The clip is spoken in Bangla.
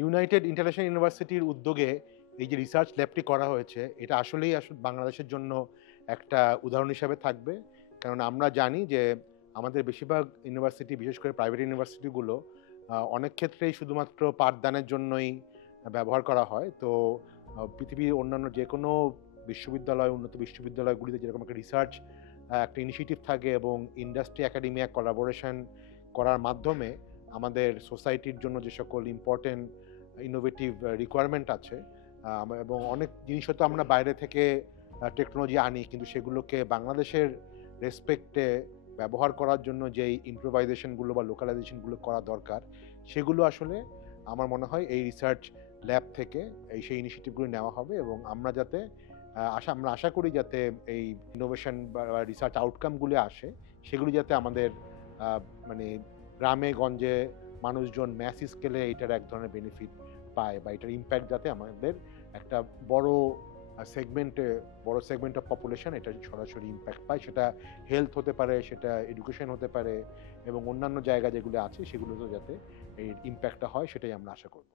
ইউনাইটেড ইন্টারন্যাশনাল ইউনিভার্সিটির উদ্যোগে এই যে রিসার্চ ল্যাবটি করা হয়েছে, এটা আসলেই বাংলাদেশের জন্য একটা উদাহরণ হিসাবে থাকবে। কারণ আমরা জানি যে আমাদের বেশিরভাগ ইউনিভার্সিটি, বিশেষ করে প্রাইভেট ইউনিভার্সিটিগুলো অনেক ক্ষেত্রেই শুধুমাত্র পাঠদানের জন্যই ব্যবহার করা হয়। তো পৃথিবীর অন্যান্য যেকোনো বিশ্ববিদ্যালয়, উন্নত বিশ্ববিদ্যালয়গুলিতে যেরকম একটা রিসার্চ একটা ইনিশিয়েটিভ থাকে এবং ইন্ডাস্ট্রি একাডেমিয়া কোলাবোরেশন করার মাধ্যমে আমাদের সোসাইটির জন্য যে সকল ইম্পর্টেন্ট ইনোভেটিভ রিকোয়ারমেন্ট আছে, এবং অনেক জিনিস হয়তো আমরা বাইরে থেকে টেকনোলজি আনি, কিন্তু সেগুলোকে বাংলাদেশের রেসপেক্টে ব্যবহার করার জন্য যেই ইম্প্রোভাইজেশনগুলো বা লোকালাইজেশনগুলো করা দরকার, সেগুলো আসলে আমার মনে হয় এই রিসার্চ ল্যাব থেকে সেই ইনিশিয়েটিভগুলো নেওয়া হবে। এবং আমরা যাতে আমরা আশা করি যাতে এই ইনোভেশন বা রিসার্চ আউটকামগুলো আসে, সেগুলি যাতে আমাদের মানে গ্রামে গঞ্জে মানুষজন ম্যাস স্কেলে এইটার এক ধরনের বেনিফিট পায়, বা এটার ইম্প্যাক্ট যাতে আমাদের একটা বড় সেগমেন্ট অফ পপুলেশন এটা সরাসরি ইম্প্যাক্ট পায়। সেটা হেলথ হতে পারে, সেটা এডুকেশন হতে পারে, এবং অন্যান্য জায়গা যেগুলো আছে সেগুলোতেও যাতে এই ইম্প্যাক্টটা হয়, সেটাই আমরা আশা করব।